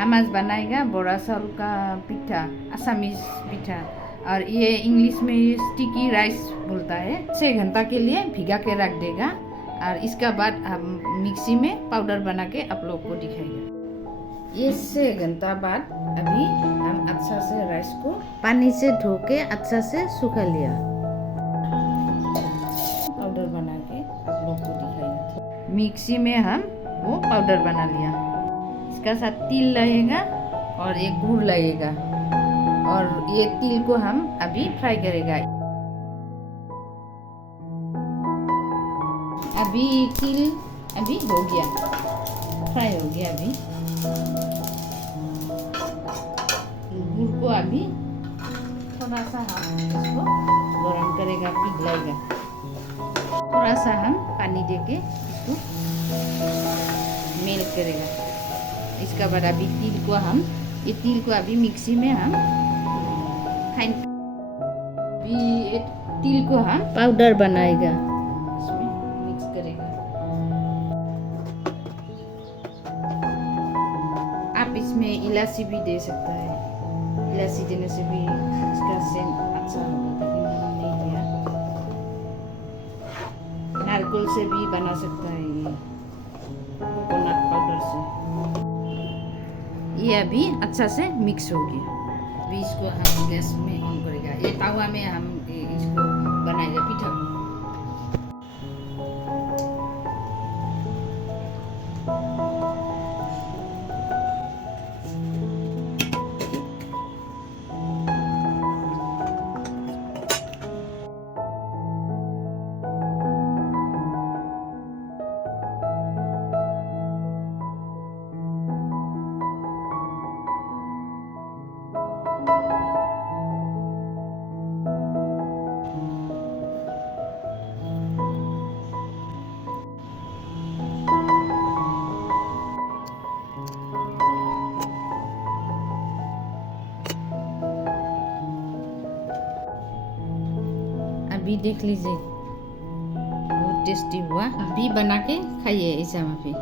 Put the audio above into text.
हम आज बनाएगा बड़ा चावल का पिठा, असमीज पिठा। और ये इंग्लिश में ये स्टिकी राइस बोलता है। 6 घंटा के लिए भिगा के रख देगा और इसका बाद हम मिक्सी में पाउडर बना के आप लोग को दिखाएगा। ये 6 घंटा बाद अभी हम अच्छा से राइस को पानी से धो के अच्छा से सुखा लिया, पाउडर बना के आप लोग को दिखाएगा। मिक्सी में हम वो पाउडर बना लिया। इसका साथ तिल लगेगा और एक गुड़ लगेगा और ये तिल को हम अभी फ्राई करेगा। अभी तिल अभी हो गया, फ्राई हो गया। अभी गुड़ को अभी थोड़ा सा हम इसको गरम करेगा, पिघलाएगा। थोड़ा सा हम पानी देके इसको मेल्ट करेगा। इसका बाद अभी तिल को हम अभी मिक्सी में हम अभी तिल को हम पाउडर बनाएगा, इसमें मिक्स करेगा। आप इसमें इलायची भी दे सकता है, इलायची देने से भी इसका सेंट अच्छा होगा, लेकिन मैंने नहीं दिया। नारियल से भी बना सकता है, ये कोकोनट पाउडर से। ये अभी अच्छा से मिक्स हो गया। अभी इसको हम गैस में ऑन करेगा। ये तवा में हम इसको बनाएगा पिठा को। अभी देख लीजिए, बहुत टेस्टी हुआ। अभी बना के खाइए ऐसा पे।